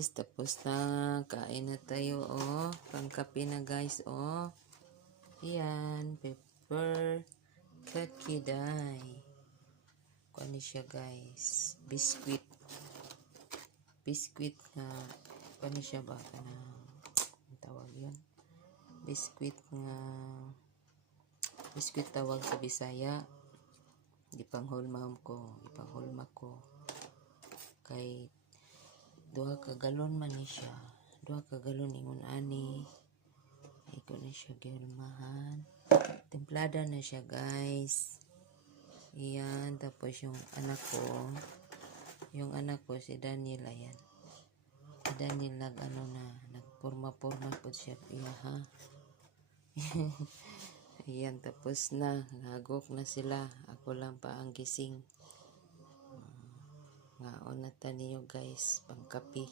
guys, tapos na. Kain na tayo, oh. Pangkape na guys, oh. Ayan, pepper, kakiday. Kani siya guys. Biscuit. Biscuit nga. Kani siya ba? Ang tawag yun. Biscuit nga. Biscuit tawag sa Bisaya. Ipanghulma ko. Kay duha ka galon man ni siya. Duha ka galon ingon ani. Ay ko na siya gihulmahan. Templada na siya guys. Iyan. Tapos yung anak ko si Daniel, ayan. Si Daniel nagporma-porma po siya. Iya ha. Ayan, tapos na. Nagok na sila. Ako lang pa ang gising. Ngaon na ta niyo guys, pangkapi.